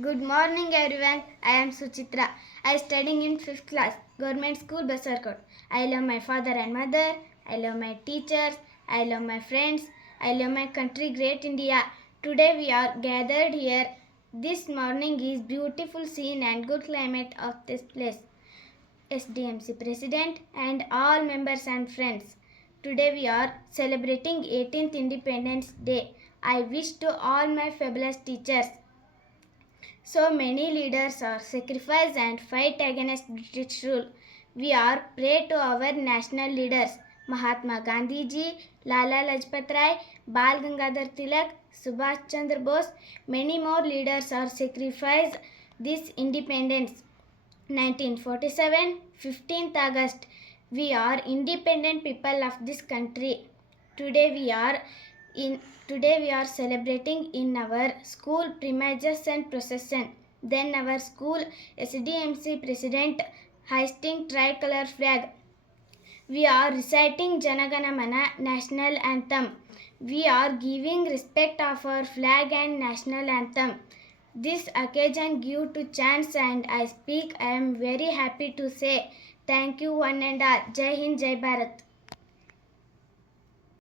Good morning everyone. I am Suchitra. I am studying in 5th class, Government School Basarkot. I love my father and mother. I love my teachers. I love my friends. I love my country, great India. Today we are gathered here. This morning is beautiful scene and good climate of this place. SDMC President and all members and friends. Today we are celebrating 18th Independence Day. I wish to all my fabulous teachers. So many leaders are sacrificed and fight against British rule. We are pray to our national leaders Mahatma Gandhi ji, Lala Lajpat Rai, Bal Gangadhar Tilak, Subhash Chandra Bose. Many more leaders are sacrificed this independence. 1947, 15th August. We are independent people of this country. Today we are celebrating in our school premises and procession. Then our school SDMC president hoisting tricolor flag. We are reciting Janagana Mana national anthem. We are giving respect of our flag and national anthem. This occasion give to chance and I speak. I am very happy to say thank you one and all. Jai Hind, Jai Bharat.